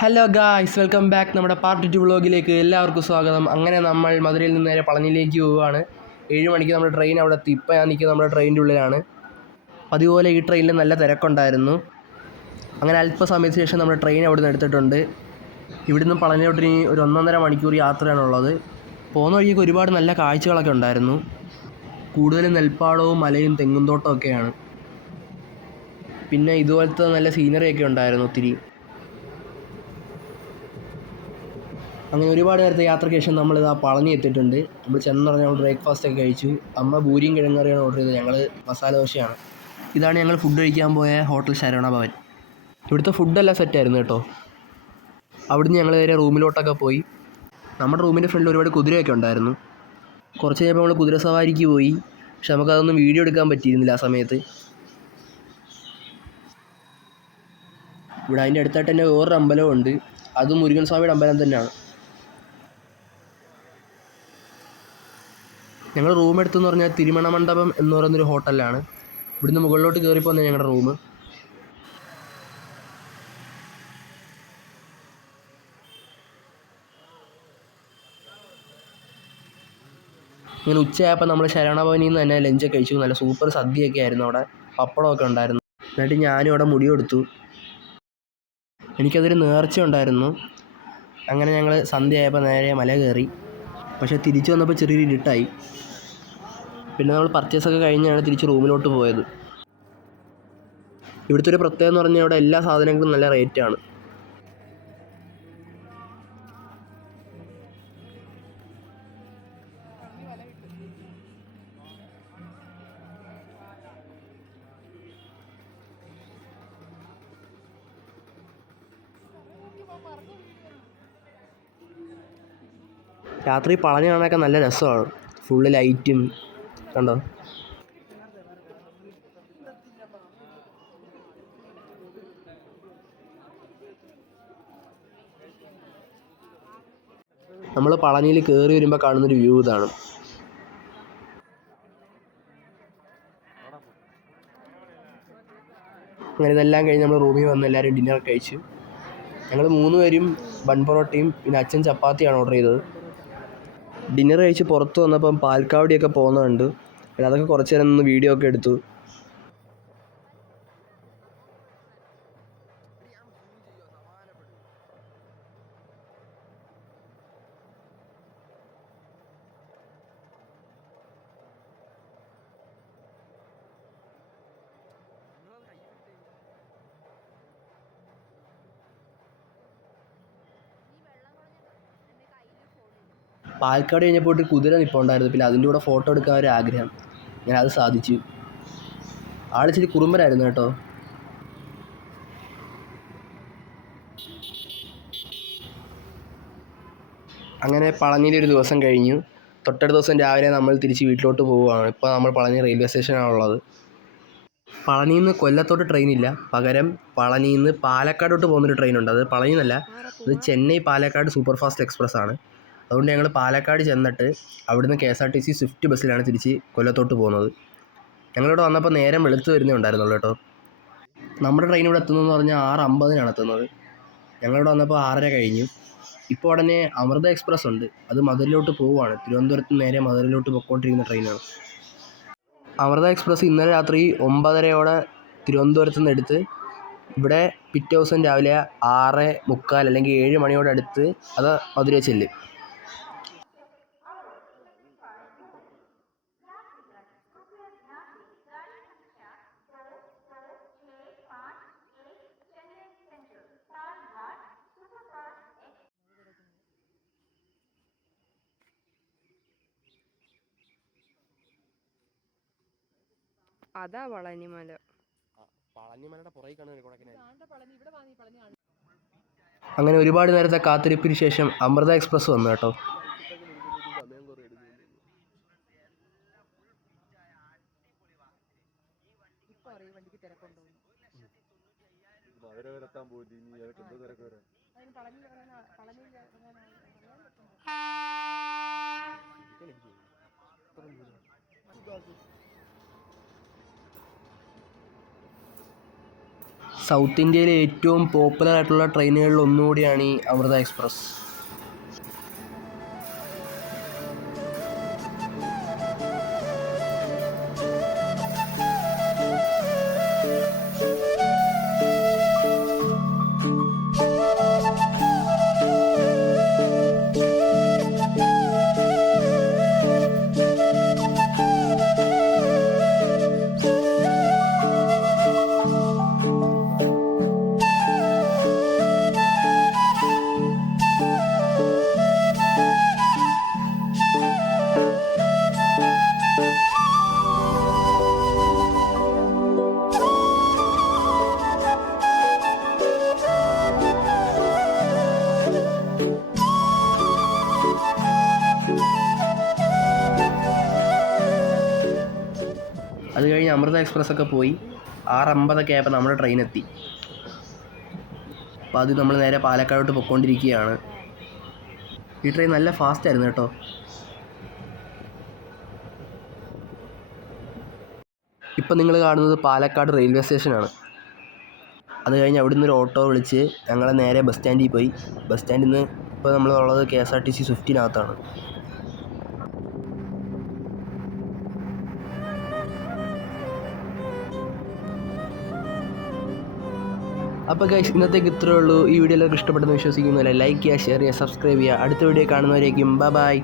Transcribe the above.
Hello guys, welcome back. നമ്മുടെ part 2 വ്ളോഗിലേക്ക് എല്ലാവർക്കും സ്വാഗതം. അങ്ങനെ നമ്മൾ മധുരയിൽ നിന്ന് നേരെ പളനിയിലേക്ക് പോവുകയാണ്. 7 മണിക്ക് നമ്മുടെ ട്രെയിൻ അവിടെ എത്തി. ഇപ്പോൾ ഞാൻ നിൽക്കുന്നത് നമ്മുടെ ട്രെയിനിൻ്റെ ഉള്ളിലാണ്. അതുപോലെ ഈ ട്രെയിനിൽ നല്ല തിരക്കുണ്ടായിരുന്നു. അങ്ങനെ അല്പസമയത്തിന് ശേഷം നമ്മുടെ ട്രെയിൻ അവിടെ നിന്ന് എടുത്തിട്ടുണ്ട്. ഇവിടുന്ന് പളനിയോട്ടിന് ഒരു 1.5 മണിക്കൂർ യാത്രയാണുള്ളത്. പോകുന്ന വഴിക്ക് ഒരുപാട് നല്ല കാഴ്ചകളൊക്കെ ഉണ്ടായിരുന്നു. കൂടുതലും നെൽപ്പാടവും മലയും തെങ്ങും തോട്ടമൊക്കെയാണ്. പിന്നെ ഇതുപോലത്തെ നല്ല സീനറിയൊക്കെ ഉണ്ടായിരുന്നു ഒത്തിരി. അങ്ങനെ ഒരുപാട് നേരത്തെ യാത്രയ്ക്ക് ശേഷം നമ്മളിത് പളനി എത്തിയിട്ടുണ്ട്. നമ്മൾ ചെന്ന് പറഞ്ഞാൽ നമ്മൾ ബ്രേക്ക്ഫാസ്റ്റൊക്കെ കഴിച്ചു. അമ്മ പൂരിയും കിഴങ്ങറിയാണ് ഓർഡർ ചെയ്തത്. ഞങ്ങൾ മസാല ദോശയാണ്. ഇതാണ് ഞങ്ങൾ ഫുഡ് കഴിക്കാൻ പോയ ഹോട്ടൽ ശരവണ ഭവൻ. ഇവിടുത്തെ ഫുഡെല്ലാം സെറ്റായിരുന്നു കേട്ടോ. അവിടുന്ന് ഞങ്ങൾ നേരെ റൂമിലോട്ടൊക്കെ പോയി. നമ്മുടെ റൂമിൻ്റെ ഫ്രണ്ടിൽ ഒരുപാട് കുതിരയൊക്കെ ഉണ്ടായിരുന്നു. കുറച്ച് കഴിഞ്ഞപ്പോൾ നമ്മൾ കുതിര സവാരിക്ക് പോയി. പക്ഷെ നമുക്കതൊന്നും വീഡിയോ എടുക്കാൻ പറ്റിയിരുന്നില്ല ആ സമയത്ത്. ഇവിടെ അതിൻ്റെ അടുത്തായിട്ട് തന്നെ വേറൊരു അമ്പലമുണ്ട്. അതും മുരുകൻ സ്വാമിയുടെ അമ്പലം തന്നെയാണ്. ഞങ്ങൾ റൂം എടുത്തെന്ന് പറഞ്ഞാൽ തിരുമണ മണ്ഡപം എന്ന് പറയുന്നൊരു ഹോട്ടലിലാണ്. ഇവിടുന്ന് മുകളിലോട്ട് കയറിപ്പോൾ തന്നെ ഞങ്ങളുടെ റൂം. ഇങ്ങനെ ഉച്ചയായപ്പോൾ നമ്മൾ ശരവണഭവനിൽ നിന്ന് തന്നെ ലഞ്ചൊക്കെ കഴിച്ചു. നല്ല സൂപ്പർ സദ്യയൊക്കെ ആയിരുന്നു അവിടെ. പപ്പടമൊക്കെ ഉണ്ടായിരുന്നു. എന്നിട്ട് ഞാനും അവിടെ മുടിയെടുത്തു. എനിക്കതൊരു നേർച്ച ഉണ്ടായിരുന്നു. അങ്ങനെ ഞങ്ങൾ സന്ധ്യയായപ്പോൾ നേരെ മല കയറി. പക്ഷേ തിരിച്ചു വന്നപ്പോൾ ചെറിയൊരു ഇരുട്ടായി. പിന്നെ നമ്മൾ പർച്ചേസൊക്കെ കഴിഞ്ഞാണ് തിരിച്ച് റൂമിലോട്ട് പോയത്. ഇവിടുത്തെ ഒരു പ്രത്യേകത എന്ന് പറഞ്ഞാൽ ഇവിടെ എല്ലാ സാധനങ്ങളും നല്ല റേറ്റാണ്. രാത്രി പളനി കാണാനൊക്കെ നല്ല രസമാണ്. ഫുള്ള് ലൈറ്റും കണ്ടോ. നമ്മൾ പളനിയിൽ കയറി വരുമ്പോൾ കാണുന്നൊരു വ്യൂ ഇതാണ്. അങ്ങനെ ഇതെല്ലാം കഴിഞ്ഞ് നമ്മൾ റൂമിൽ വന്ന് എല്ലാവരും ഡിന്നർ കഴിച്ചു. ഞങ്ങൾ 3 പേരും ബൺ പൊറോട്ടയും പിന്നെ അച്ഛൻ ചപ്പാത്തിയാണ് ഓർഡർ ചെയ്തത്. ഡിന്നർ കഴിച്ച് പുറത്ത് വന്നപ്പം പാൽക്കാവടിയൊക്കെ പോകുന്നുണ്ട്. പിന്നെ അതൊക്കെ കുറച്ച് നേരം നിന്ന് വീഡിയോ ഒക്കെ എടുത്തു. പാൽക്കാട് കഴിഞ്ഞപ്പോൾ ഒരു കുതിര നിൽപ്പുണ്ടായിരുന്നു. പിന്നെ അതിൻ്റെ കൂടെ ഫോട്ടോ എടുക്കാൻ ഒരു ആഗ്രഹം. ഞാൻ അത് സാധിച്ചു. ആളിച്ചിരി കുറുമ്പനായിരുന്നു കേട്ടോ. അങ്ങനെ പളനിയിലൊരു ദിവസം കഴിഞ്ഞു. തൊട്ടടുത്ത ദിവസം രാവിലെ നമ്മൾ തിരിച്ച് വീട്ടിലോട്ട് പോവുകയാണ്. ഇപ്പോൾ നമ്മൾ പളനി റെയിൽവേ സ്റ്റേഷനാണുള്ളത്. പളനിയിൽ നിന്ന് കൊല്ലത്തോട്ട് ട്രെയിനില്ല. പകരം പളനിയിൽ നിന്ന് പാലക്കാടോട്ട് പോകുന്നൊരു ട്രെയിനുണ്ട്. അത് പളനിയിൽ നിന്നല്ല, അത് Chennai Palakkad super fast express ആണ്. അതുകൊണ്ട് ഞങ്ങൾ പാലക്കാട് ചെന്നിട്ട് അവിടുന്ന് KSRTC സ്വിഫ്റ്റ് ബസ്സിലാണ് തിരിച്ച് കൊല്ലത്തോട്ട് പോകുന്നത്. ഞങ്ങളിവിടെ വന്നപ്പോൾ നേരം വെളുത്ത് വരുന്നേ ഉണ്ടായിരുന്നുള്ളൂ കേട്ടോ. നമ്മുടെ ട്രെയിൻ ഇവിടെ എത്തുന്നതെന്ന് പറഞ്ഞാൽ 6:50 എത്തുന്നത്. ഞങ്ങളിവിടെ വന്നപ്പോൾ 6:30 കഴിഞ്ഞു. ഇപ്പോൾ ഉടനെ അമൃത എക്സ്പ്രസ് ഉണ്ട്. അത് മധുരയിലോട്ട് പോവുകയാണ്. തിരുവനന്തപുരത്ത് നേരെ മധുരയിലോട്ട് പൊയ്ക്കൊണ്ടിരിക്കുന്ന ട്രെയിനാണ്. അമൃത എക്സ്പ്രസ് ഇന്നലെ രാത്രി 9:30 തിരുവനന്തപുരത്ത് നിന്ന് എടുത്ത് ഇവിടെ പിറ്റേ ദിവസം രാവിലെ 6:45 അല്ലെങ്കിൽ 7 മണിയോടടുത്ത് അത് മധുരയിൽ ചെല്ലും. അതാ പളനിമല. പളനിമലയുടെ പുറകിൽ കാണുന്ന. അങ്ങനെ ഒരുപാട് നേരത്തെ കാത്തിരിപ്പിന് ശേഷം അമൃത എക്സ്പ്രസ് വന്നു കേട്ടോ. സൗത്ത് ഇന്ത്യയിലെ ഏറ്റവും പോപ്പുലർ ആയിട്ടുള്ള ട്രെയിനുകളിൽ ഒന്നുകൂടിയാണ് ഈ അമൃത എക്സ്പ്രസ്. അത് കഴിഞ്ഞ് അമൃത എക്സ്പ്രസ് ഒക്കെ പോയി 6:50 ആയപ്പോൾ നമ്മുടെ ട്രെയിൻ എത്തി. അപ്പോൾ അത് നമ്മൾ നേരെ പാലക്കാടോട്ട് പൊയ്ക്കൊണ്ടിരിക്കുകയാണ്. ഈ ട്രെയിൻ നല്ല ഫാസ്റ്റ് ആയിരുന്നു കേട്ടോ. ഇപ്പം നിങ്ങൾ കാണുന്നത് പാലക്കാട് റെയിൽവേ സ്റ്റേഷനാണ്. അത് കഴിഞ്ഞ് അവിടെ നിന്ന് ഒരു ഓട്ടോ വിളിച്ച് ഞങ്ങൾ നേരെ ബസ് സ്റ്റാൻഡിൽ പോയി. ബസ് സ്റ്റാൻഡിൽ നിന്ന് ഇപ്പോൾ നമ്മളുള്ളത് KSRTC സ്വിഫ്റ്റിനകത്താണ്. അപ്പോൾ ഗൈസ്, ഇന്നത്തേക്ക് ഇത്രയേ ഉള്ളൂ. ഈ വീഡിയോ എല്ലാവർക്കും ഇഷ്ടപ്പെട്ടെന്ന് വിശ്വസിക്കുന്നു. ലൈക്ക് ചെയ്യുക, ഷെയർ ചെയ്യുക, സബ്സ്ക്രൈബ് ചെയ്യുക. അടുത്ത വീഡിയോ കാണുന്നവരേക്കും ബൈ.